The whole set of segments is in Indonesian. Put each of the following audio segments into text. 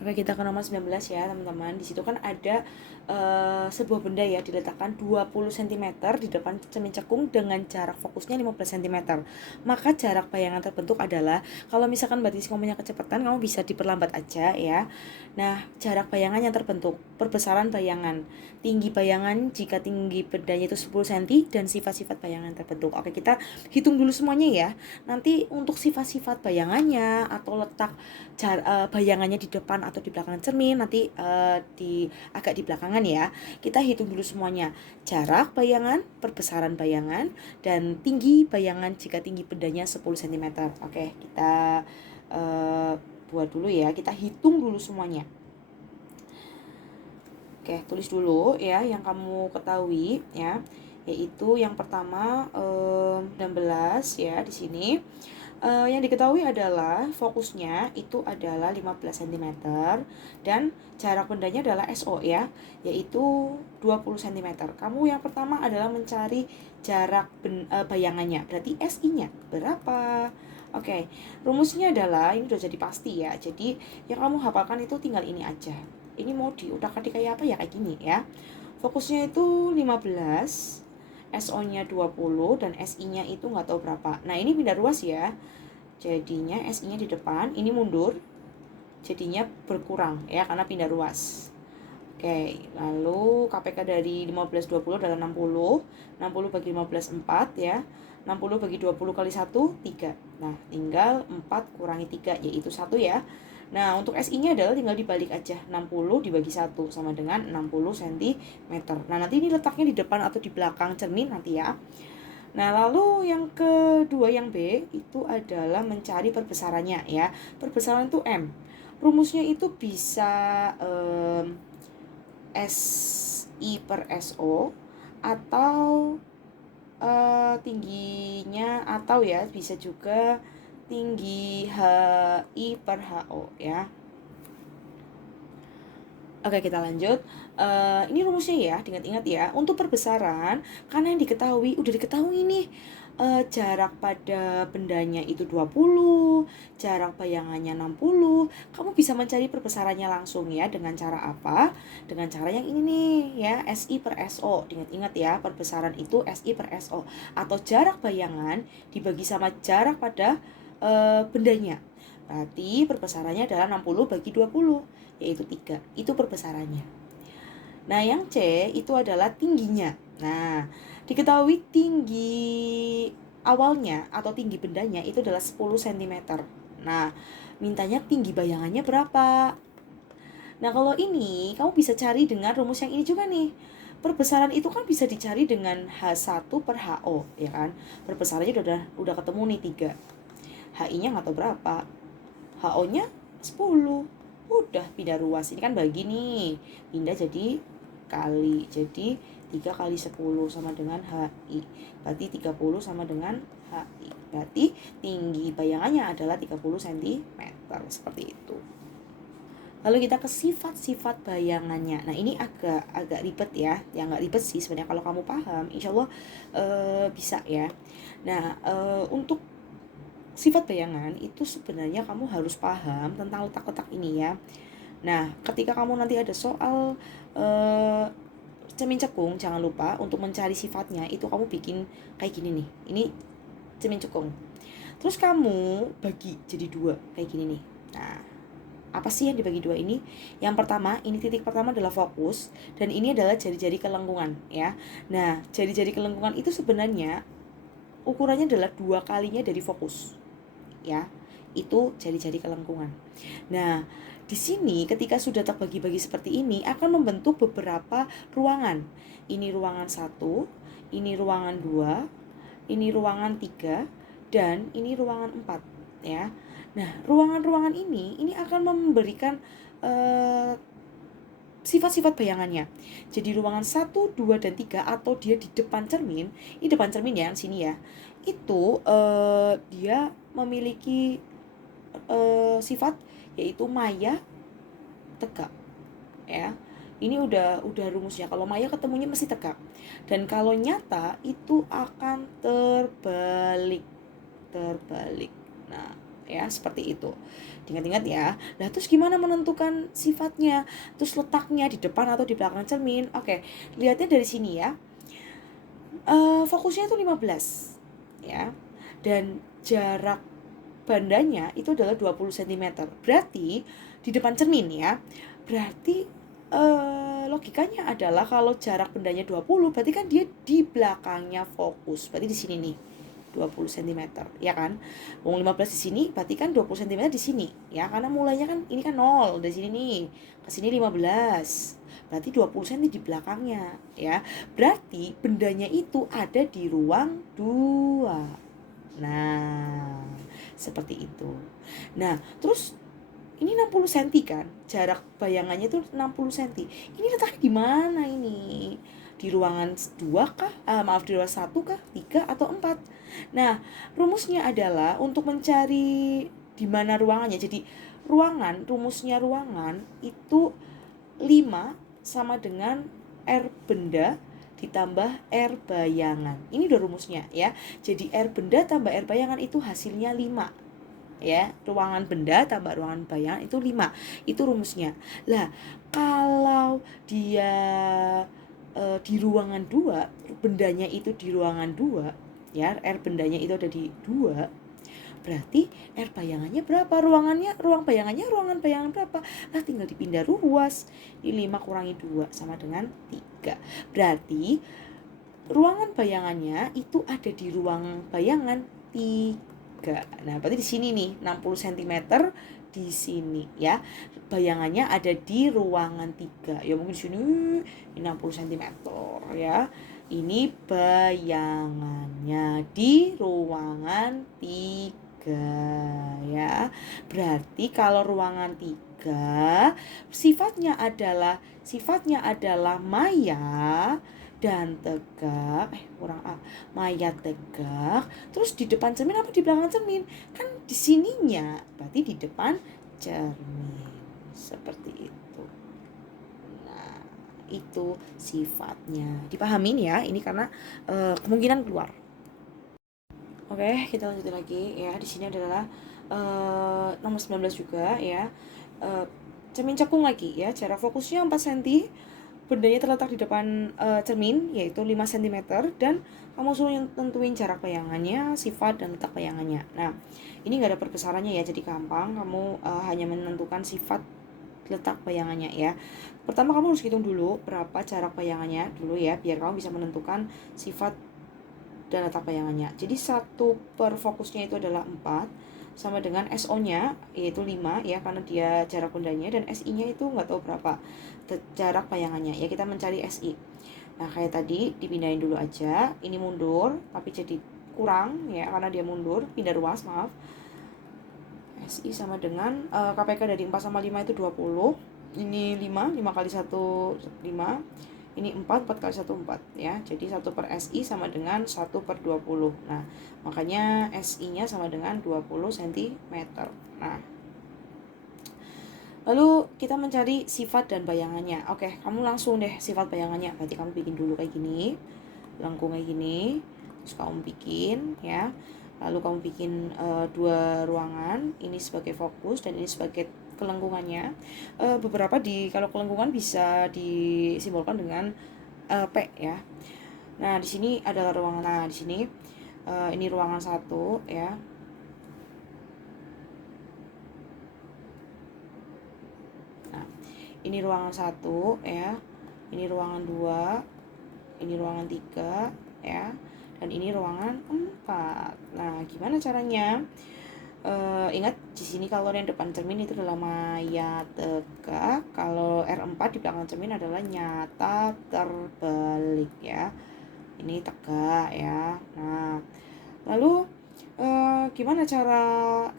Oke, kita ke nomor 19 ya teman-teman. Di situ kan ada sebuah benda ya diletakkan 20 cm di depan cermin cekung dengan jarak fokusnya 15 cm. Maka jarak bayangan terbentuk adalah, kalau misalkan Mbak Titis ngomongnya kecepatan, kamu bisa diperlambat aja ya. Nah, jarak bayangan yang terbentuk, perbesaran bayangan, tinggi bayangan jika tinggi bendanya itu 10 cm, dan sifat-sifat bayangan terbentuk. Oke, kita hitung dulu semuanya ya. Nanti untuk sifat-sifat bayangannya atau letak bayangannya di depan atau di belakang cermin, nanti agak di belakangan ya. Kita hitung dulu semuanya. Jarak bayangan, perbesaran bayangan, dan tinggi bayangan jika tinggi bendanya 10 cm. Oke, kita buat dulu ya. Kita hitung dulu semuanya. Oke, tulis dulu ya yang kamu ketahui ya. Yaitu yang pertama 16 ya di sini. Yang diketahui adalah fokusnya itu adalah 15 cm dan jarak bendanya adalah SO ya, yaitu 20 cm. Kamu yang pertama adalah mencari jarak bayangannya, berarti SI-nya berapa? Oke, rumusnya adalah, ini udah jadi pasti ya, jadi yang kamu hafalkan itu tinggal ini aja. Ini mau diutak-atik kayak apa ya, kayak gini ya. Fokusnya itu 15, SO-nya 20, dan SI-nya itu nggak tahu berapa. Nah, ini pindah ruas ya. Jadinya SI-nya di depan, ini mundur. Jadinya berkurang ya karena pindah ruas. Oke, lalu KPK dari 15 20 adalah 60. 60 bagi 15 4 ya. 60 bagi 20 kali 1 3. Nah, tinggal 4 kurangi 3 yaitu 1 ya. Nah, untuk SI-nya adalah tinggal dibalik aja. 60 dibagi 1 sama dengan 60 cm. Nah, nanti ini letaknya di depan atau di belakang cermin nanti ya. Nah, lalu yang kedua, yang B, itu adalah mencari perbesarannya ya. Perbesaran itu M. Rumusnya itu bisa SI per SO atau tingginya, atau ya bisa juga tinggi HI per HO ya. Oke, kita lanjut. Ini rumusnya ya, diingat-ingat ya. Untuk perbesaran, karena yang udah diketahui nih, jarak pada bendanya itu 20, jarak bayangannya 60. Kamu bisa mencari perbesarannya langsung ya. Dengan cara apa? Dengan cara yang ini nih ya, SI per SO. Diingat-ingat ya, perbesaran itu SI per SO. Atau jarak bayangan dibagi sama jarak pada bendanya. Berarti perbesarannya adalah 60 bagi 20, yaitu 3. Itu perbesarannya. Nah, yang C itu adalah tingginya. Nah, diketahui tinggi awalnya atau tinggi bendanya itu adalah 10 cm. Nah, mintanya tinggi bayangannya berapa? Nah, kalau ini kamu bisa cari dengan rumus yang ini juga nih. Perbesaran itu kan bisa dicari dengan H1 per HO, ya kan? Perbesarannya udah ketemu nih 3. HI-nya nggak tahu berapa. HO-nya 10. Udah pindah ruas. Ini kan bagi nih. Pindah jadi kali. Jadi 3 kali 10 sama dengan HI. Berarti 30 sama dengan HI. Berarti tinggi bayangannya adalah 30 cm. Seperti itu. Lalu kita ke sifat-sifat bayangannya. Nah, ini agak ribet ya. Ya nggak ribet sih sebenarnya, kalau kamu paham, insya Allah bisa ya. Nah, untuk sifat bayangan itu sebenarnya kamu harus paham tentang letak-letak ini ya. Nah, ketika kamu nanti ada soal cermin cekung, jangan lupa untuk mencari sifatnya itu kamu bikin kayak gini nih. Ini cermin cekung. Terus kamu bagi jadi 2 kayak gini nih. Nah, apa sih yang dibagi 2 ini? Yang pertama, ini titik pertama adalah fokus, dan ini adalah jari-jari kelengkungan ya. Nah, jari-jari kelengkungan itu sebenarnya ukurannya adalah 2 kalinya dari fokus ya. Itu jari-jari kelengkungan. Nah, di sini ketika sudah terbagi-bagi seperti ini akan membentuk beberapa ruangan. Ini ruangan 1, ini ruangan 2, ini ruangan 3, dan ini ruangan 4 ya. Nah, ruangan-ruangan ini akan memberikan sifat-sifat bayangannya. Jadi ruangan 1, 2, dan 3 atau dia di depan cermin, ini depan cermin ya, sini ya. Itu dia memiliki sifat yaitu maya tegak ya. Ini udah rumusnya. Kalau maya ketemunya mesti tegak. Dan kalau nyata itu akan terbalik. Nah, ya, seperti itu. Ingat-ingat ya. Nah, terus gimana menentukan sifatnya? Terus letaknya di depan atau di belakang cermin? Oke, lihatnya dari sini ya. Fokusnya itu 15 ya. Dan jarak bandanya itu adalah 20 cm. Berarti di depan cermin ya. Berarti logikanya adalah kalau jarak bendanya 20, berarti kan dia di belakangnya fokus. Berarti di sini nih. 20 cm, ya kan? Wong 15 di sini, berarti kan 20 cm di sini, ya. Karena mulainya kan ini kan 0 dari sini nih. Ke sini 15. Berarti 20 cm di belakangnya, ya. Berarti bendanya itu ada di ruang 2. Nah, seperti itu. Nah, terus ini 60 cm kan, jarak bayangannya itu 60 cm. Ini letaknya di mana ini? Di ruangan 2 kah? Maaf, di ruangan 1 kah? 3 atau 4? Nah, rumusnya adalah untuk mencari di mana ruangannya. Jadi, rumusnya ruangan itu 5 sama dengan R benda ditambah R bayangan. Ini udah rumusnya ya. Jadi R benda tambah R bayangan itu hasilnya 5. Ya, ruangan benda tambah ruangan bayangan itu 5. Itu rumusnya. Lah, kalau dia di ruangan 2, bendanya itu di ruangan 2, ya, R bendanya itu ada di 2, berarti R bayangannya berapa? Ruang bayangan berapa? Nah, tinggal dipindah ruas. Ini 5 kurangi 2 sama dengan 3. Berarti ruangan bayangannya itu ada di ruang bayangan 3. Nah, berarti di sini nih 60 cm di sini ya. Bayangannya ada di ruangan 3. Ya mungkin di sini 60 cm ya. Ini bayangannya di ruangan 3 ya. Berarti kalau ruangan 3 sifatnya adalah maya dan tegak, maya tegak. Terus di depan cermin apa di belakang cermin? Kan di sininya, berarti di depan cermin. Seperti itu. Nah, itu sifatnya. Dipahamin ya, ini karena kemungkinan keluar. Oke, kita lanjutin lagi ya. Di sini adalah nomor 19 juga ya. Cermin cekung lagi ya. Jarak fokusnya 4 cm. Bendanya terletak di depan cermin, yaitu 5 cm, dan kamu suruh tentuin jarak bayangannya, sifat, dan letak bayangannya. Nah, ini nggak ada perbesarannya ya, jadi gampang. Kamu hanya menentukan sifat, letak bayangannya ya. Pertama kamu harus hitung dulu berapa jarak bayangannya dulu ya, biar kamu bisa menentukan sifat dan letak bayangannya. Jadi 1 per fokusnya itu adalah 4, sama dengan SO-nya yaitu 5 ya, karena dia jarak bendanya, dan SI-nya itu nggak tahu berapa jarak bayangannya ya, kita mencari SI. Nah, kayak tadi dipindahin dulu aja, ini mundur tapi jadi kurang ya karena dia mundur, pindah ruas, maaf. SI sama dengan KPK dari 4 sama 5 itu 20. Ini 5 kali 1 5. Ini 4 kali 1 4 ya. Jadi 1 per SI sama dengan 1 per 20. Nah, makanya SI-nya sama dengan 20 cm. Nah, lalu kita mencari sifat dan bayangannya. Oke, kamu langsung deh sifat bayangannya. Berarti kamu bikin dulu kayak gini, lengkung kayak gini, terus kamu bikin ya. Lalu kamu bikin 2 ruangan, ini sebagai fokus dan ini sebagai kelengkungannya. Beberapa kalau kelengkungan bisa disimbolkan dengan P ya. Nah, di sini adalah ruangan. Nah, di sini ini ruangan 1 ya. Nah, ini ruangan 1 ya. Ini ruangan 2. Ini ruangan 3 ya. Dan ini ruangan 4. Nah, gimana caranya? Ingat di sini kalau yang depan cermin itu adalah maya tegak, kalau R4 di belakang cermin adalah nyata terbalik ya. Ini tegak ya. Nah, lalu gimana cara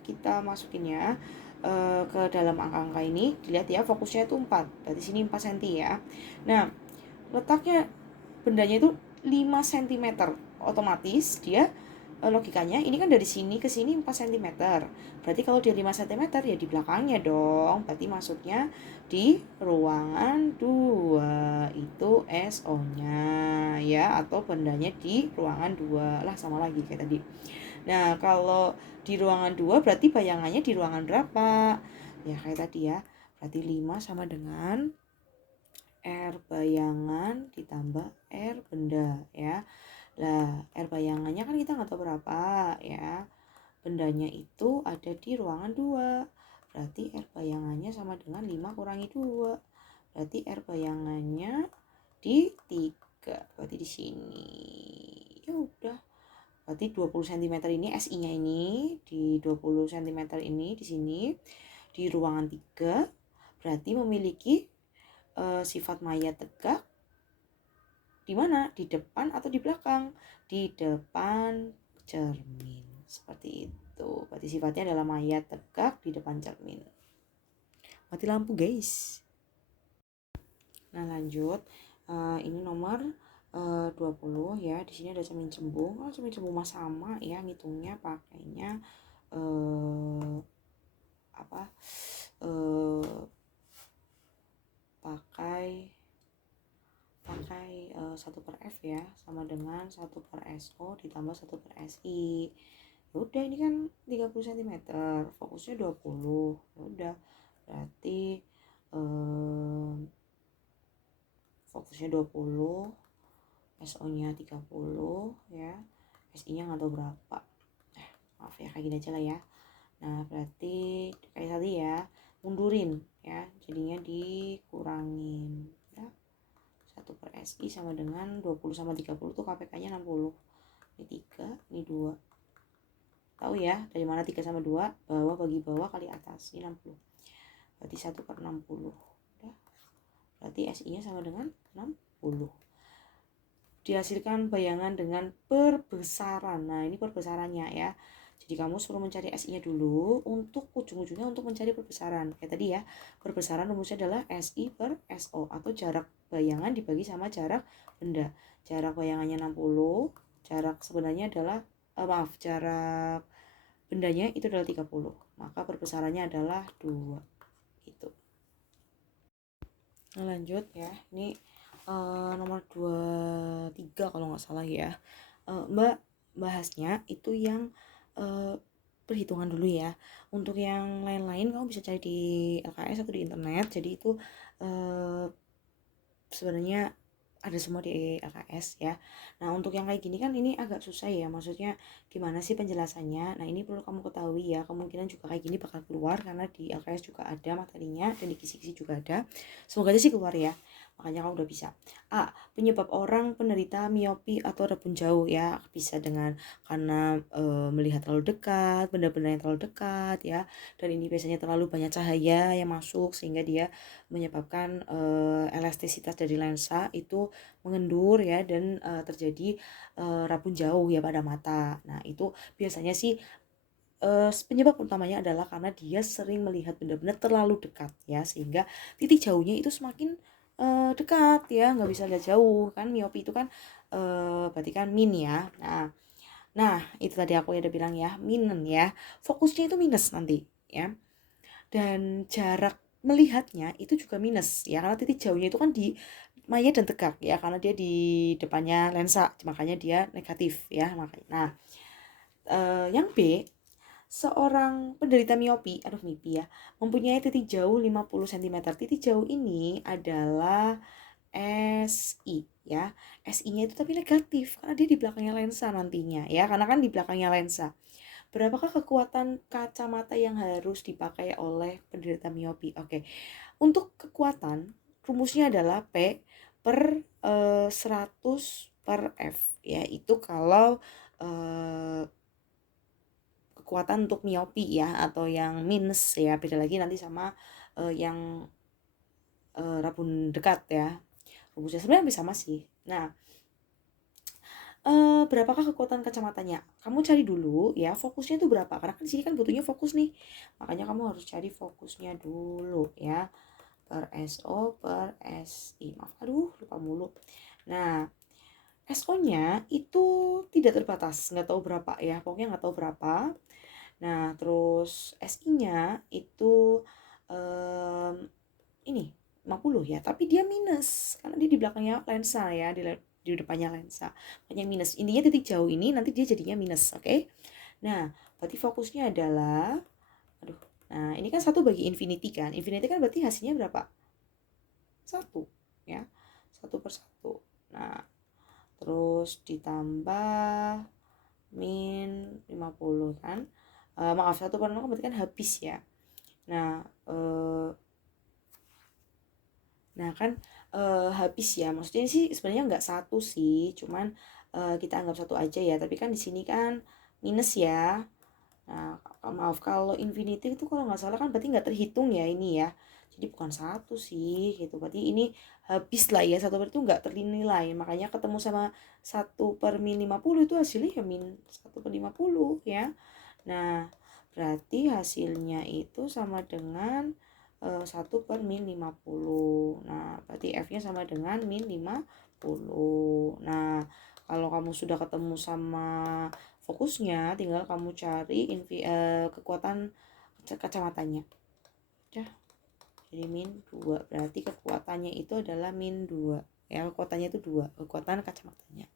kita masukinnya ke dalam angka-angka ini? Dilihat ya, fokusnya itu 4. Berarti sini 4 cm ya. Nah, letaknya bendanya itu 5 cm. Otomatis dia logikanya ini kan dari sini ke sini 4 cm. Berarti kalau dia 5 cm ya di belakangnya dong. Berarti masuknya di ruangan 2. Itu SO-nya ya, atau bendanya di ruangan 2. Lah, sama lagi kayak tadi. Nah, kalau di ruangan 2 berarti bayangannya di ruangan berapa? Ya kayak tadi ya. Berarti 5 sama dengan R bayangan ditambah R benda ya. Lah, R bayangannya kan kita nggak tahu berapa ya. Bendanya itu ada di ruangan 2. Berarti R bayangannya sama dengan 5 kurangi 2. Berarti R bayangannya di 3. Berarti di sini. Ya udah. Berarti 20 cm ini SI-nya ini di 20 cm ini di sini di ruangan 3 berarti memiliki sifat mayat tegak di mana? Di depan atau di belakang? Di depan cermin. Seperti itu. Berarti sifatnya adalah mayat tegak di depan cermin. Mati lampu, guys. Nah, lanjut. Ini nomor 20 ya. Di sini ada cermin cembung. Oh, cermin cembung mah sama ya, ngitungnya pakainya pakai 1/F ya, sama dengan 1/SO ditambah 1/SI. Udah, ini kan 30 cm, fokusnya 20. Udah, berarti fokusnya 20, SO-nya 30 ya. SI-nya nggak tahu berapa. Maaf ya, kayak gini aja lah ya. Nah, berarti kayak tadi ya, mundurin ya, jadinya dikurangin ya. 1/SI sama dengan 20 sama 30 tuh KPK-nya 60. Ini 3, ini 2. Tahu ya, dari mana 3 sama 2? Bawah bagi bawah kali atas. Ini 60. Berarti 1/60. Udah. Berarti SI-nya sama dengan 60. Dihasilkan bayangan dengan perbesaran. Nah, ini perbesarannya ya. Jadi kamu suruh mencari SI-nya dulu untuk ujung-ujungnya untuk mencari perbesaran. Kayak tadi ya, perbesaran rumusnya adalah SI per SO atau jarak bayangan dibagi sama jarak benda. Jarak bayangannya 60, jarak sebenarnya adalah jarak bendanya itu adalah 30. Maka perbesarannya adalah 2. Gitu. Nah, lanjut ya. Ini nomor 23 kalau nggak salah ya. Mbak bahasnya itu yang perhitungan dulu ya. Untuk yang lain-lain kamu bisa cari di LKS atau di internet. Jadi itu sebenarnya ada semua di LKS ya. Nah, untuk yang kayak gini kan ini agak susah ya. Maksudnya gimana sih penjelasannya? Nah, ini perlu kamu ketahui ya. Kemungkinan juga kayak gini bakal keluar karena di LKS juga ada materinya dan di kisi-kisi juga ada. Semoga aja sih keluar ya. Makanya kamu udah bisa. A. Penyebab orang penderita miopi atau rabun jauh ya. Bisa dengan karena melihat terlalu dekat, benda-benda yang terlalu dekat ya. Dan ini biasanya terlalu banyak cahaya yang masuk sehingga dia menyebabkan elastisitas dari lensa itu mengendur ya dan terjadi rabun jauh ya pada mata. Nah, itu biasanya sih penyebab utamanya adalah karena dia sering melihat benda-benda terlalu dekat ya, sehingga titik jauhnya itu semakin dekat ya, nggak bisa lihat jauh kan. Miopi itu kan berarti kan min ya. Nah, itu tadi aku udah bilang ya, minen ya. Fokusnya itu minus nanti ya. Dan jarak melihatnya itu juga minus ya, karena titik jauhnya itu kan di maya dan tegak ya, karena dia di depannya lensa, makanya dia negatif ya. Makanya nah, yang B, seorang penderita miopi ya, mempunyai titik jauh 50 cm. Titik jauh ini adalah SI ya. SI-nya itu tapi negatif karena dia di belakangnya lensa nantinya ya, karena kan di belakangnya lensa. Berapakah kekuatan kacamata yang harus dipakai oleh penderita miopi? Oke. Untuk kekuatan, rumusnya adalah P per 100 per F. Ya, itu kalau kekuatan untuk miopi ya, atau yang minus ya. Beda lagi nanti sama yang rabun dekat ya. Rumusnya sebenarnya sama sih. Nah, berapakah kekuatan kacamatanya? Kamu cari dulu ya, fokusnya itu berapa? Karena kan di sini kan butuhnya fokus nih. Makanya kamu harus cari fokusnya dulu ya. Per SO per SI. Maaf, aduh lupa mulu. Nah, SO-nya itu tidak terbatas, nggak tahu berapa ya. Pokoknya nggak tahu berapa. Nah, terus SI-nya itu ini 50 ya, tapi dia minus karena dia di belakangnya lensa ya, di depannya lensa. Makanya minus. Intinya titik jauh ini nanti dia jadinya minus, oke? Nah, berarti fokusnya adalah, aduh, nah ini kan 1 bagi infinity kan. Infinity kan berarti hasilnya berapa? 1, ya. 1/1. Nah, terus ditambah min 50 kan. Maaf, 1/0 berarti kan habis ya. Nah, kan habis ya. Maksudnya sih sebenarnya nggak 1 sih, cuman kita anggap 1 aja ya. Tapi kan di sini kan minus ya. Nah, maaf, kalau infinity itu kalau nggak salah kan berarti nggak terhitung ya ini ya. Jadi bukan 1 sih gitu. Berarti ini habis lah ya, 1 berarti nggak ternilai. Makanya ketemu sama 1/min 50 itu hasilnya ya min 1/50 ya. Nah, berarti hasilnya itu sama dengan 1/min 50. Nah, berarti F-nya sama dengan min 50. Nah, kalau kamu sudah ketemu sama fokusnya, tinggal kamu cari kekuatan kacamatanya. Ya, jadi min 2. Berarti kekuatannya itu adalah min 2. Ya, kekuatannya itu 2, kekuatan kacamatanya.